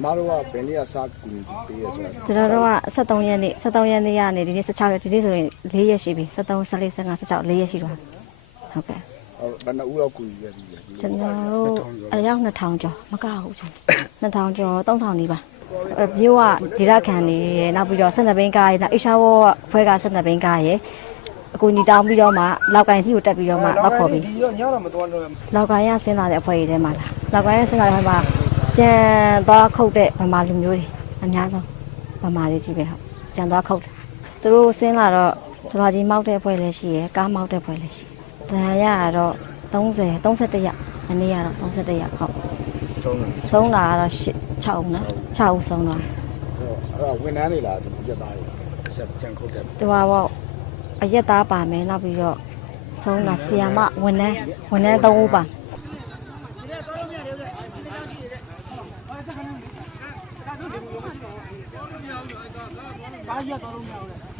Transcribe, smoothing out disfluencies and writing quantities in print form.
Marwa Benia Sak PS. ကျွန်တော်တို့က73ရက်နေ့ကနေဒီနေ့16ရက်ဒီနေ့ဆိုရင်4ရက်ရှိပြီ73 14 15 16 4ရက်ရှိတော့ဟုတ်ကဲ့ Bana Ura Kui. ကျွန်တော်တို့အယောက်2000ကျော်မကဘူးကျွန်တော်2000ကျော်3000နီးပါမြို့ကဒေသခံတွေနောက်ပြီးတော့12ဘင်းကားရနောက်အေရှားဘောဖွဲက12ဘင်းကားရအကူညီတောင်းပြီးတော့မှလောက်ကိုင်းစီကိုတက်ပြီးတော့မှတော့ခေါ်ပြီးလောက်ကိုင်းရဆင်းလာတဲ့အဖွဲ့တွေထဲမှာလောက်ကိုင်းရဆင်းလာတဲ့အဖွဲ့မှာကျန်သွားခုတ်တဲ့ဗမာလူမျိုးတွေအများဆုံးဗမာတွေကြီးပဲဟုတ်ကျန်သွားခုတ်တယ်သူတို့ဆင်းလာတော့ဒလာကြီးမောက်တဲ့အဖွဲ့လည်းရှိရယ်ကားမောက်တဲ့အဖွဲ့လည်းရှိတန်ရကတော့31ရက်အနည်းကတော့31ရက်ဟုတ်ဆုံးလာတော့6ဦးနော်6ဦးဆုံးသွားဝန်ထမ်းတွေလားရက်သားတွေကျန်ခုတ်တယ်သူကပေါ့အရက်သားပါမယ်နောက်ပြီးတော့ဆုံးလာဆီယာမဝန်ထမ်း3ဦးပါကားရက်တော့လုံးမရဘူးလေ